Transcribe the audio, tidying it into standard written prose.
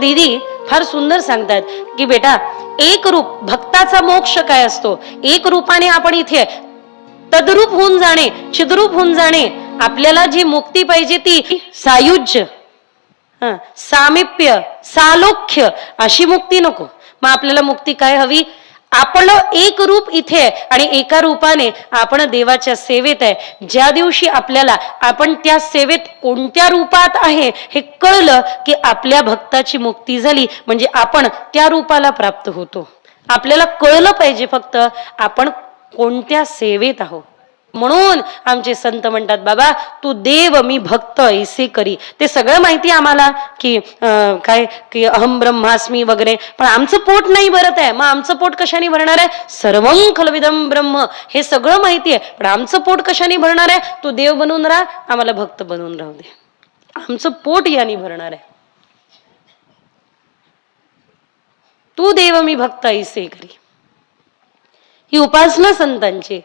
दीदी फार सुंदर सांगतात की बेटा, एक रूप भक्ताचा मोक्ष काय असतो, एक रूपाने आपण इथे तद्रूप होऊन जाणे, चिद्रूप होऊन जाणे. आपल्याला जी मुक्ती पाहिजे ती सायुज्य, सामिप्य, सालोख्य अशी मुक्ती नको. मग आपल्याला मुक्ती काय हवी? आपलं एक रूप इथे आहे आणि एका रूपाने आपण देवाच्या सेवेत आहे. ज्या दिवशी आपल्याला आपण त्या सेवेत कोणत्या रूपात आहे हे कळलं की आपल्या भक्ताची मुक्ती झाली, म्हणजे आपण त्या रूपाला प्राप्त होतो. आपल्याला कळलं पाहिजे फक्त आपण कोणत्या सेवेत आहोत. म्हणून आमचे संत म्हणतात, बाबा तू देव मी भक्त ऐसे करी. ते सगळं माहिती आम्हाला की काय की अहम ब्रह्मास्मी वगैरे, पण आमचं पोट नाही भरत आहे. मग आमचं पोट कशाने भरणार आहे? सर्वं खलविदं ब्रह्म, हे सगळं माहिती आहे, पण आमचं पोट कशाने भरणार आहे? तू देव बनून राहा, आम्हाला भक्त बनून राहू दे. आमचं पोट याने भरणार आहे. तू देव मी भक्त ऐसे करी, ही उपासना संतांची.